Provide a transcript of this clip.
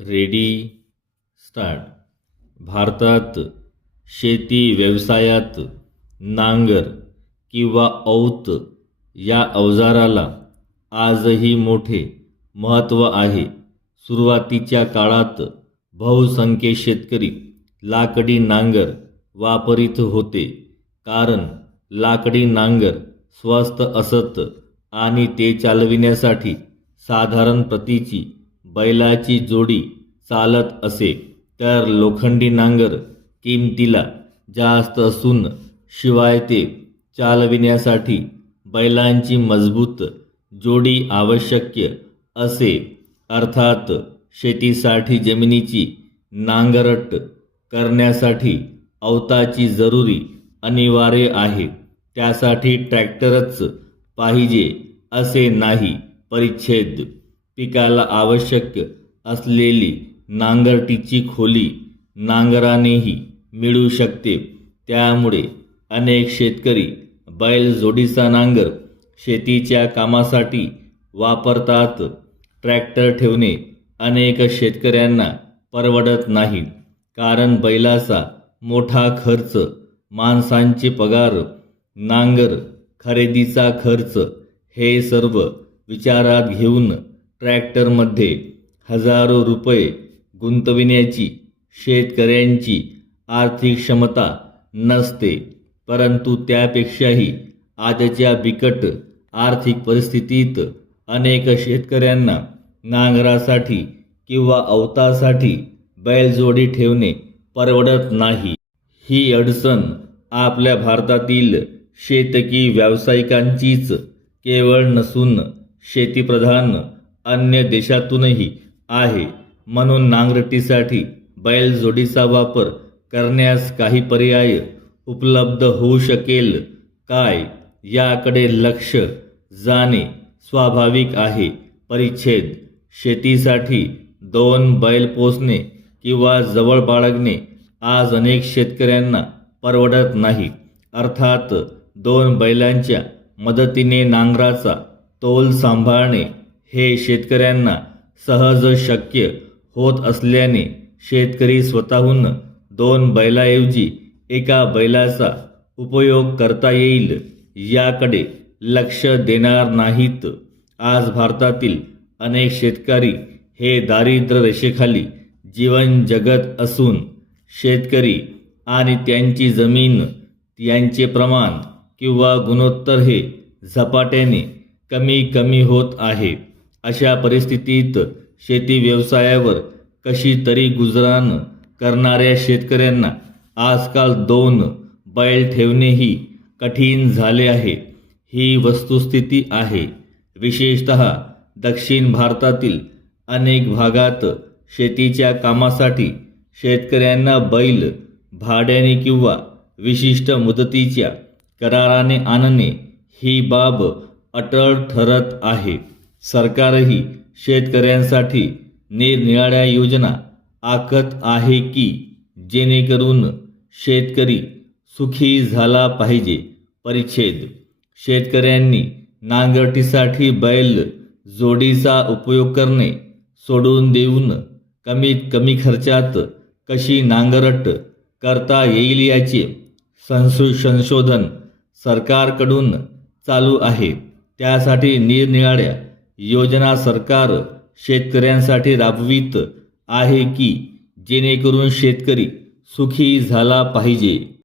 Ready start. भारतात शेती व्यवसायात नांगर किंवा औत या अवजाराला आजही मोठे महत्त्व आहे. सुरुवातीच्या काळात बहुसंख्य शेतकरी लाकडी नांगर वापरित होते, कारण लाकडी नांगर स्वस्त असत आणि ते चालविण्यासाठी साधारण प्रतीची बैलाची जोडी चालत असे. तर लोखंडी नांगर किमतीला जास्त असून शिवाय ते चालविण्यासाठी बैलांची मजबूत जोडी आवश्यक असे. अर्थात शेतीसाठी जमिनीची नांगरट करण्यासाठी अवताची जरुरी अनिवार्य आहे. त्यासाठी ट्रॅक्टरच पाहिजे असे नाही. परिच्छेद. पिकाला आवश्यक असलेली नांगरटीची खोली नांगरानेही मिळू शकते. त्यामुळे अनेक शेतकरी बैलजोडीचा नांगर शेतीच्या कामासाठी वापरतात. ट्रॅक्टर ठेवणे अनेक शेतकऱ्यांना परवडत नाही, कारण बैलाचा मोठा खर्च, माणसांचे पगार, नांगर खरेदीचा खर्च हे सर्व विचारात घेऊन ट्रॅक्टरमध्ये हजारो रुपये गुंतविण्याची शेतकऱ्यांची आर्थिक क्षमता नसते. परंतु त्यापेक्षाही आजच्या बिकट आर्थिक परिस्थितीत अनेक शेतकऱ्यांना नांगरासाठी किंवा अवतासाठी बैलजोडी ठेवणे परवडत नाही. ही अडचण आपल्या भारतातील शेतकी व्यावसायिकांचीच केवळ नसून शेतीप्रधान अन्य देशातूनही आहे. म्हणून नांगरटीसाठी बैलजोडीचा वापर करण्यास काही पर्याय उपलब्ध होऊ शकेल काय, याकडे लक्ष जाणे स्वाभाविक आहे. परिच्छेद. शेतीसाठी 2 बैल पोसणे किंवा जवळ बाळगणे आज अनेक शेतकऱ्यांना परवडत नाही. अर्थात 2 बैलांच्या मदतीने नांगराचा तोल सांभाळणे हे शेतकऱ्यांना सहज शक्य होत असल्याने शेतकरी स्वतःहून 2 बैलाऐवजी एका बैलाचा उपयोग करता येईल याकडे लक्ष देणार नाहीत. आज भारतातील अनेक शेतकरी हे दारिद्र्य रेषेखाली जीवन जगत असून शेतकरी आणि त्यांची जमीन यांचे प्रमाण किंवा गुणोत्तर हे झपाट्याने कमी होत आहे. अशा परिस्थितीत शेती व्यवसायावर कशी तरी गुजराण करणाऱ्या शेतकऱ्यांना आजकाल 2 बैल ठेवणेही कठीण झाले आहे. ही वस्तुस्थिती आहे. विशेषतः दक्षिण भारतातील अनेक भागात शेतीच्या कामासाठी शेतकऱ्यांना बैल भाड्याने किंवा विशिष्ट मुदतीच्या कराराने आणणे ही बाब अटळ ठरत आहे. सरकारही शेतकऱ्यांसाठी निरनिराळ्या योजना आखत आहे की जेणेकरून शेतकरी सुखी झाला पाहिजे. परिच्छेद. शेतकऱ्यांनी नांगरटीसाठी बैल जोडीचा उपयोग करणे सोडून देऊन कमीत कमी खर्चात कशी नांगरट करता येईल याचे संशोधन सरकारकडून चालू आहे. त्यासाठी निरनिराळ्या योजना सरकार शेतकऱ्यांसाठी राबवित आहे की जेणेकरून शेतकरी सुखी झाला पाहिजे.